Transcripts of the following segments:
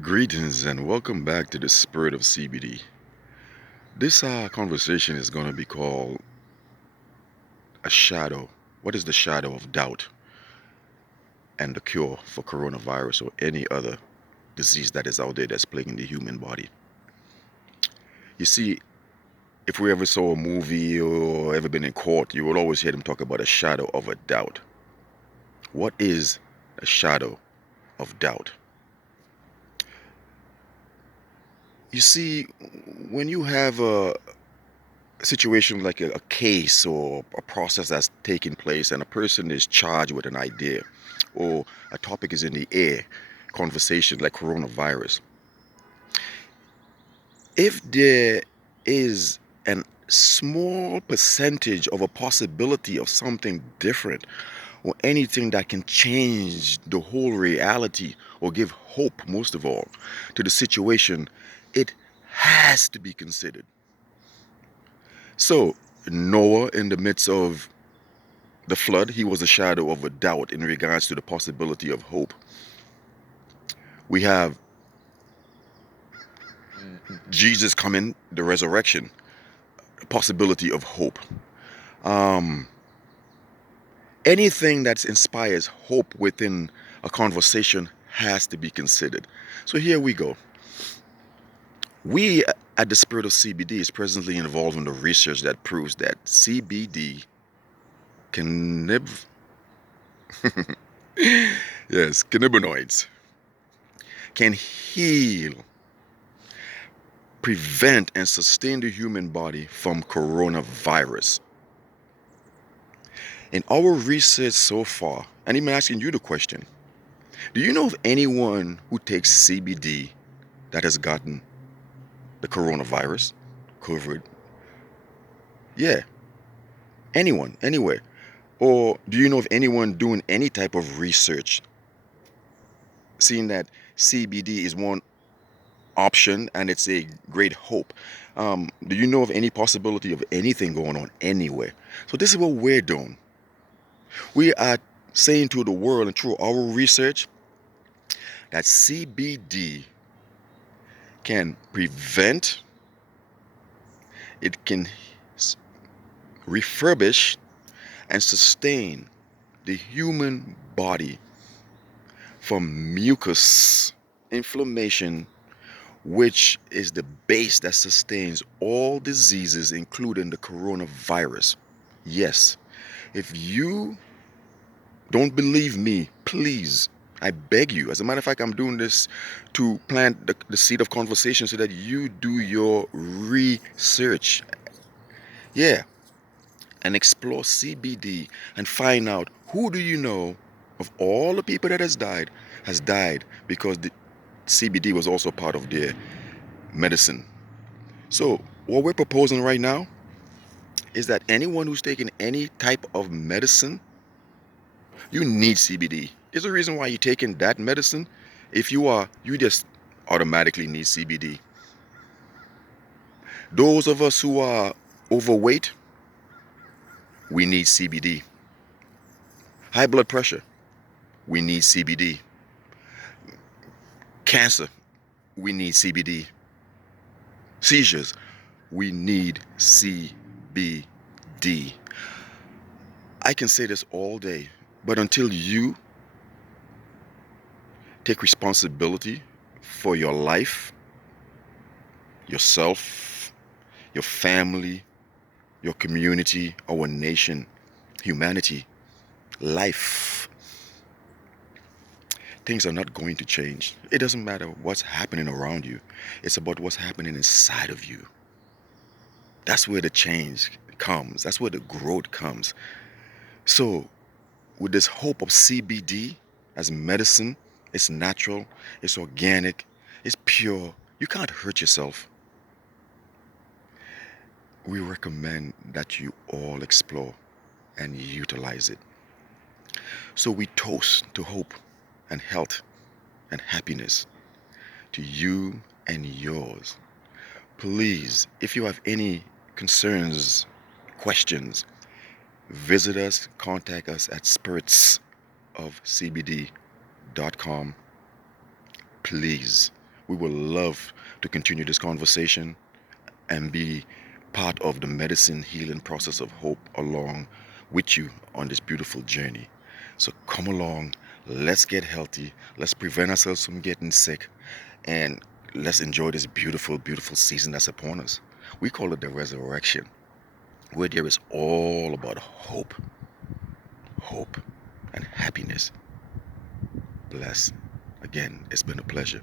Greetings and welcome back to the Spirit of CBD. This conversation is going to be called A Shadow. What is the shadow of doubt and the cure for coronavirus or any other disease that is out there that's plaguing the human body? You see, if we ever saw a movie or ever been in court, you will always hear them talk about a shadow of a doubt. What is a shadow of doubt? You see, when you have a situation like a case or a process that's taking place and a person is charged with an idea or a topic is in the air, conversation like coronavirus, if there is a small percentage of a possibility of something different or anything that can change the whole reality or give hope, most of all, to the situation, it has to be considered. So Noah, in the midst of the flood, he was a shadow of a doubt in regards to the possibility of hope. We have Jesus coming, the resurrection, possibility of hope. Um, Anything that inspires hope within a conversation has to be considered. So here we go. We at the Spirit of CBD is presently involved in the research that proves that CBD can yes, cannabinoids can heal, prevent, and sustain the human body from coronavirus. In our research so far, and even asking you the question, do you know of anyone who takes CBD that has gotten the coronavirus? COVID? Yeah, anyone, anywhere. Or do you know of anyone doing any type of research, seeing that CBD is one option and it's a great hope? Do you know of any possibility of anything going on anywhere? So this is what we're doing. We are saying to the world and through our research that CBD can prevent, it can refurbish and sustain the human body from mucus inflammation, which is the base that sustains all diseases, including the coronavirus. Yes, if you don't believe me, please, I beg you. As a matter of fact, I'm doing this to plant the seed of conversation so that you do your research. Yeah, and explore CBD and find out who do you know of all the people that has died because the CBD was also part of their medicine. So what we're proposing right now is that anyone who's taking any type of medicine, you need CBD. There's a reason why you're taking that medicine. If you are, you just automatically need CBD. Those of us who are overweight, we need CBD. High blood pressure, we need CBD. Cancer, we need CBD. Seizures, we need CBD. I can say this all day, but until you take responsibility for your life, yourself, your family, your community, our nation, humanity, life, things are not going to change. It doesn't matter what's happening around you. It's about what's happening inside of you. That's where the change comes. That's where the growth comes. So, with this hope of CBD as medicine, it's natural, it's organic, it's pure. You can't hurt yourself. We recommend that you all explore and utilize it. So we toast to hope and health and happiness to you and yours. Please, if you have any concerns, questions, visit us, contact us at spiritsofcbd.com. Please. We would love to continue this conversation and be part of the medicine healing process of hope along with you on this beautiful journey. So come along, let's get healthy, let's prevent ourselves from getting sick, and let's enjoy this beautiful, beautiful season that's upon us. We call it the resurrection, where there is all about hope, hope, and happiness. Bless. Again, it's been a pleasure.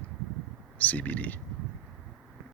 CBD.